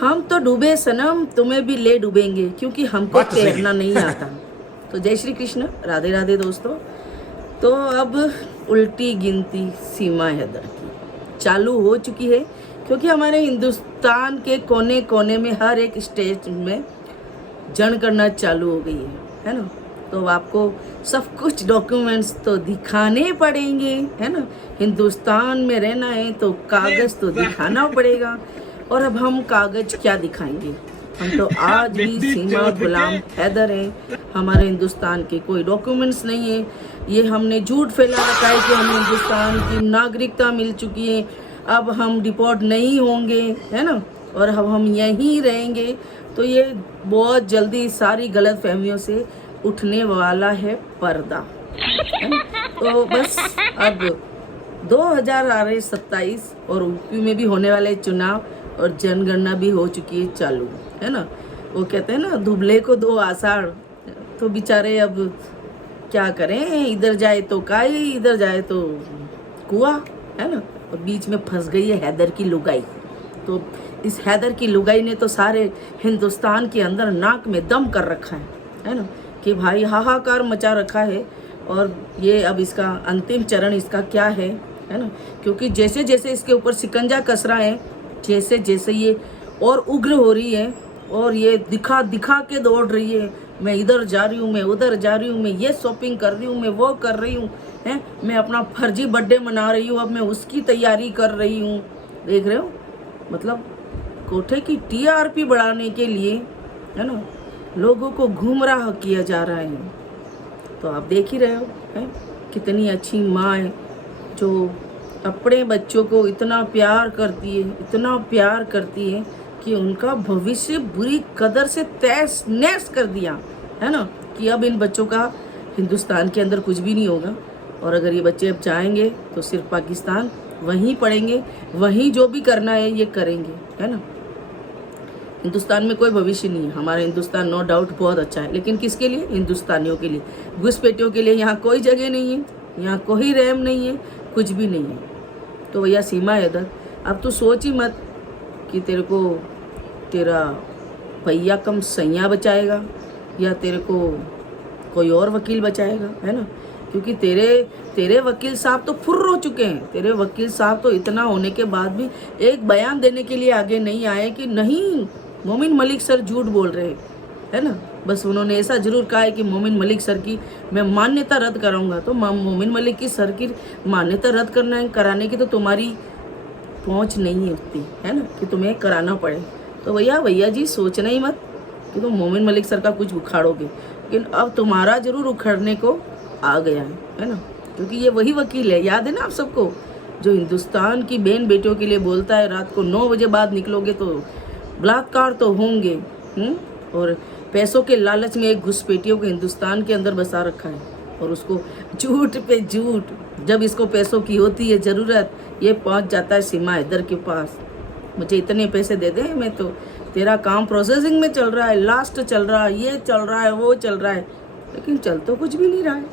हम तो डूबे सनम, तुम्हें भी ले डूबेंगे, क्योंकि हमको बात तो सही तैरना नहीं आता। तो जय श्री कृष्ण, राधे राधे दोस्तों। तो अब उल्टी गिनती सीमा हैदर की चालू हो चुकी है, क्योंकि हमारे हिंदुस्तान के कोने कोने में हर एक स्टेट में जनगणना चालू हो गई है ना। तो आपको सब कुछ डॉक्यूमेंट्स तो दिखाने पड़ेंगे, है ना। हिंदुस्तान में रहना है तो कागज तो दिखाना पड़ेगा। और अब हम कागज क्या दिखाएंगे, हम तो आज भी सीमा गुलाम हैदर हैं। हमारे हिंदुस्तान के कोई डॉक्यूमेंट्स नहीं है। ये हमने झूठ फैला रखा है कि हमें हिंदुस्तान की नागरिकता मिल चुकी है, अब हम डिपोर्ट नहीं होंगे, है ना, और अब हम यहीं रहेंगे। तो ये बहुत जल्दी सारी गलत फहमियों से उठने वाला है पर्दा, है ना। तो बस अब 2027 और यूपी में भी होने वाले चुनाव और जनगणना भी हो चुकी है चालू, है ना। वो कहते हैं ना, दुबले को दो आषाढ़। तो बेचारे अब क्या करें, इधर जाए तो काई, इधर जाए तो कुआ, है ना। और बीच में फंस गई है हैदर की लुगाई। तो इस हैदर की लुगाई ने तो सारे हिंदुस्तान के अंदर नाक में दम कर रखा है ना, कि भाई हाहाकार मचा रखा है। और ये अब इसका अंतिम चरण इसका क्या है ना, क्योंकि जैसे जैसे इसके ऊपर शिकंजा कस रहा है, जैसे जैसे ये और उग्र हो रही है और ये दिखा दिखा के दौड़ रही है, मैं इधर जा रही हूँ, मैं उधर जा रही हूँ, मैं ये शॉपिंग कर रही हूँ, मैं वो कर रही हूँ, हैं, मैं अपना फर्जी बर्थडे मना रही हूँ, अब मैं उसकी तैयारी कर रही हूँ। देख रहे हो, मतलब कोठे की टीआरपी बढ़ाने के लिए, है ना, लोगों को गुमराह किया जा रहा है। तो आप देख ही रहे हो, है, कितनी अच्छी माँ है जो अपने बच्चों को इतना प्यार करती है, इतना प्यार करती है कि उनका भविष्य बुरी कदर से तहस नहस कर दिया, है ना, कि अब इन बच्चों का हिंदुस्तान के अंदर कुछ भी नहीं होगा। और अगर ये बच्चे अब चाहेंगे तो सिर्फ पाकिस्तान, वहीं पढ़ेंगे, वहीं जो भी करना है ये करेंगे, है ना। हिंदुस्तान में कोई भविष्य नहीं है। हमारा हिंदुस्तान नो डाउट बहुत अच्छा है, लेकिन किसके लिए? हिंदुस्तानियों के लिए। घुसपैठियों के लिए यहाँ कोई जगह नहीं है, यहाँ कोई रहम नहीं है, कुछ भी नहीं है। तो भैया सीमा हैदर, अब तो सोच ही मत कि तेरे को तेरा भैया कम सैया बचाएगा या तेरे को कोई और वकील बचाएगा, है ना। क्योंकि तेरे वकील साहब तो फुर्र हो चुके हैं। तेरे वकील साहब तो इतना होने के बाद भी एक बयान देने के लिए आगे नहीं आए कि नहीं, मोमिन मलिक सर झूठ बोल रहे हैं, है ना। बस उन्होंने ऐसा जरूर कहा है कि मोमिन मलिक सर की मैं मान्यता रद्द कराऊंगा। तो मोमिन मलिक की सर की मान्यता रद्द कराने की तो तुम्हारी पहुंच नहीं है उतनी, है ना, कि तुम्हें कराना पड़े। तो भैया जी सोचना ही मत कि तुम मोमिन मलिक सर का कुछ उखाड़ोगे, लेकिन अब तुम्हारा जरूर उखड़ने को आ गया है ना, क्योंकि ये वही वकील है, याद है ना आप सबको, जो हिंदुस्तान की बहन बेटियों के लिए बोलता है रात को 9 बजे बाद निकलोगे तो बलात्कार तो होंगे। और पैसों के लालच में एक घुसपैठियों को हिंदुस्तान के अंदर बसा रखा है, और उसको झूठ पे झूठ, जब इसको पैसों की होती है ज़रूरत, ये पहुंच जाता है सीमा हैदर के पास। मुझे इतने पैसे दे दे, मैं तो तेरा काम प्रोसेसिंग में चल रहा है, लास्ट चल रहा है, ये चल रहा है, वो चल रहा है, लेकिन चल तो कुछ भी नहीं रहा है।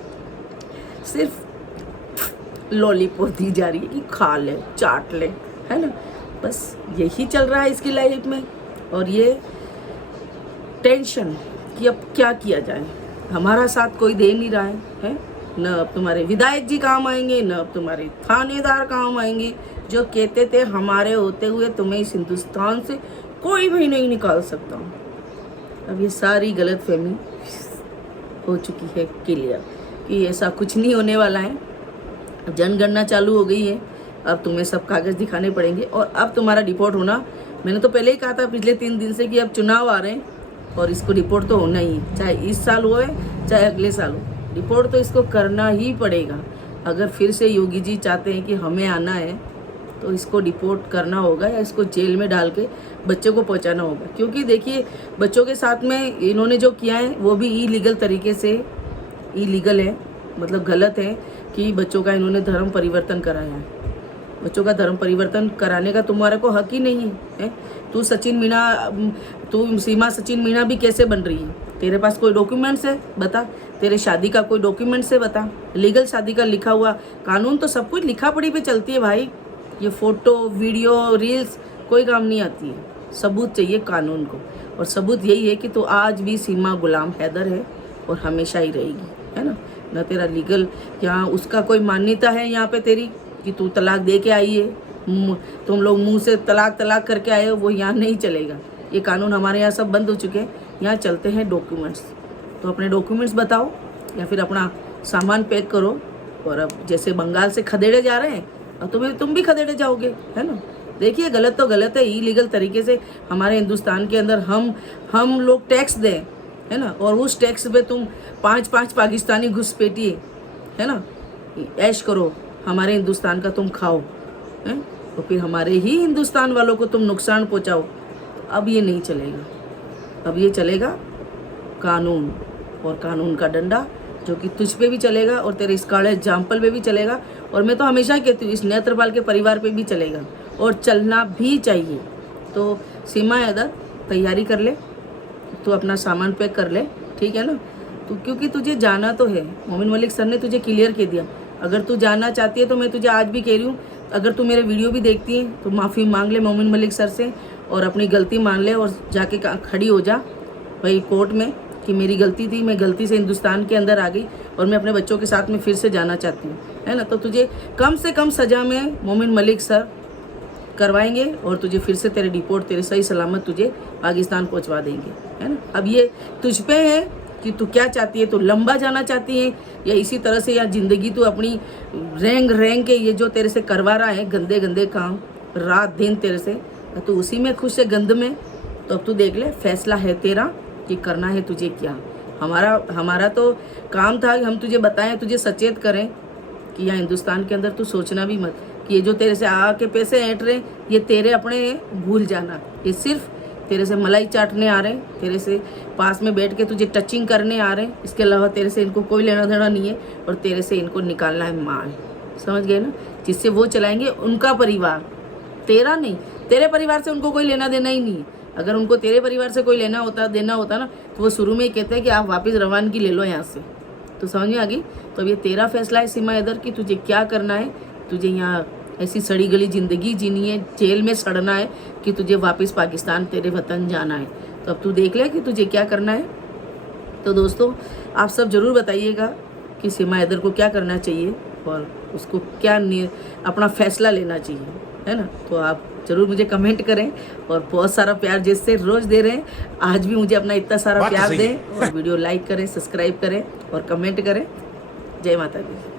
सिर्फ लॉलीपॉप दी जा रही है कि खा ले, चाट ले, है ना। बस यही चल रहा है इसकी लाइफ में। और ये टेंशन कि अब क्या किया जाए, हमारा साथ कोई दे नहीं रहा है। न अब तुम्हारे विधायक जी काम आएंगे, न अब तुम्हारे थानेदार काम आएंगे, जो कहते थे हमारे होते हुए तुम्हें इस हिंदुस्तान से कोई भी नहीं निकाल सकता। अब ये सारी गलतफहमी हो चुकी है क्लियर कि ऐसा कुछ नहीं होने वाला है। जनगणना चालू हो गई है, अब तुम्हें सब कागज दिखाने पड़ेंगे और अब तुम्हारा डिपोर्ट होना, मैंने तो पहले ही कहा था पिछले 3 दिन से कि अब चुनाव आ रहे हैं और इसको डिपोर्ट तो होना ही है, चाहे इस साल होए चाहे अगले साल हो, डिपोर्ट तो इसको करना ही पड़ेगा। अगर फिर से योगी जी चाहते हैं कि हमें आना है तो इसको डिपोर्ट करना होगा या इसको जेल में डाल के बच्चों को पहुंचाना होगा। क्योंकि देखिए, बच्चों के साथ में इन्होंने जो किया है वो भी इलीगल तरीके से, इलीगल है, मतलब गलत है कि बच्चों का इन्होंने धर्म परिवर्तन कराया है। बच्चों का धर्म परिवर्तन कराने का तुम्हारे को हक ही नहीं है। तू सीमा सचिन मीणा भी कैसे बन रही है? तेरे पास कोई डॉक्यूमेंट्स है? बता। तेरे शादी का कोई डॉक्यूमेंट्स है? बता। लीगल शादी का लिखा हुआ, कानून तो सब कुछ लिखा पढ़ी पे चलती है भाई। ये फोटो वीडियो रील्स कोई काम नहीं आती है। सबूत चाहिए कानून को, और सबूत यही है कि तू आज भी सीमा गुलाम हैदर है और हमेशा ही रहेगी, है ना तेरा लीगल यहाँ उसका कोई मान्यता है यहाँ पे तेरी कि तू तलाक दे के आई है, तुम लोग मुंह से तलाक करके आए हो, वो यहाँ नहीं चलेगा। ये कानून हमारे यहाँ सब बंद हो चुके हैं। यहाँ चलते हैं डॉक्यूमेंट्स। तो अपने डॉक्यूमेंट्स बताओ या फिर अपना सामान पैक करो। और अब जैसे बंगाल से खदेड़े जा रहे हैं, अब तुम भी खदेड़े जाओगे, है ना। देखिए गलत तो गलत है, इलीगल तरीके से हमारे हिंदुस्तान के अंदर हम लोग टैक्स दें, है ना, और उस टैक्स पे तुम 5 पाकिस्तानी घुसपैठिए, है ना, ऐश करो, हमारे हिंदुस्तान का तुम खाओ, हैं, तो फिर हमारे ही हिंदुस्तान वालों को तुम नुकसान पहुंचाओ। अब ये नहीं चलेगा, अब ये चलेगा कानून, और कानून का डंडा जो कि तुझ पे भी चलेगा और तेरे स्कारलेट एग्जाम्पल पे भी चलेगा, और मैं तो हमेशा कहती हूँ इस नेत्रपाल के परिवार पे भी चलेगा, और चलना भी चाहिए। तो सीमा हैदर तैयारी कर ले, तू अपना सामान पैक कर ले, ठीक है ना। तो क्योंकि तुझे जाना तो है, मोमिन मलिक सर ने तुझे क्लियर कह दिया। अगर तू जाना चाहती है तो मैं तुझे आज भी कह रही हूँ, अगर तू मेरे वीडियो भी देखती है तो माफ़ी मांग ले मोमिन मलिक सर से, और अपनी गलती मान ले, और जाके खड़ी हो जा भाई कोर्ट में कि मेरी गलती थी, मैं गलती से हिंदुस्तान के अंदर आ गई और मैं अपने बच्चों के साथ में फिर से जाना चाहती हूँ, है ना। तो तुझे कम से कम सज़ा में मोमिन मलिक सर करवाएंगे, और तुझे फिर से तेरे डिपोर्ट तेरे सही सलामत तुझे पाकिस्तान पहुँचवा देंगे, है ना। अब ये तुझ पे है कि तू क्या चाहती है, तू लंबा जाना चाहती है या इसी तरह से, या ज़िंदगी तू अपनी रेंग के ये जो तेरे से करवा रहा है गंदे गंदे काम रात दिन तेरे से, तो उसी में खुश है, गंद में। तो अब तू देख ले, फैसला है तेरा कि करना है तुझे क्या। हमारा तो काम था कि हम तुझे बताएं, तुझे सचेत करें कि यहाँ हिंदुस्तान के अंदर तू सोचना भी मत कि ये जो तेरे से आके पैसे ऐंठ रहे ये तेरे अपने भूल जाना, ये सिर्फ तेरे से मलाई चाटने आ रहे हैं, तेरे से पास में बैठ के तुझे टचिंग करने आ रहे हैं। इसके अलावा तेरे से इनको कोई लेना देना नहीं है, और तेरे से इनको निकालना है माल, समझ गए ना। जिससे वो चलाएंगे उनका परिवार, तेरा नहीं। तेरे परिवार से उनको कोई लेना देना ही नहीं है। अगर उनको तेरे परिवार से कोई देना होता ना, तो वो शुरू में ही कहते हैं कि आप वापस रवानगी ले लो यहाँ से। तो समझ में आ गई। तो अब ये तेरा फैसला है सीमा हैदर कि तुझे क्या करना है। तुझे यहाँ ऐसी सड़ी गली ज़िंदगी जीनी है, जेल में सड़ना है, कि तुझे वापस पाकिस्तान तेरे वतन जाना है। तो अब तू देख ले कि तुझे क्या करना है। तो दोस्तों आप सब ज़रूर बताइएगा कि सीमा हैदर को क्या करना चाहिए और उसको क्या अपना फैसला लेना चाहिए, है ना। तो आप ज़रूर मुझे कमेंट करें, और बहुत सारा प्यार जैसे रोज़ दे रहे हैं, आज भी मुझे अपना इतना सारा प्यार दें, और वीडियो लाइक करें, सब्सक्राइब करें और कमेंट करें। जय माता दी।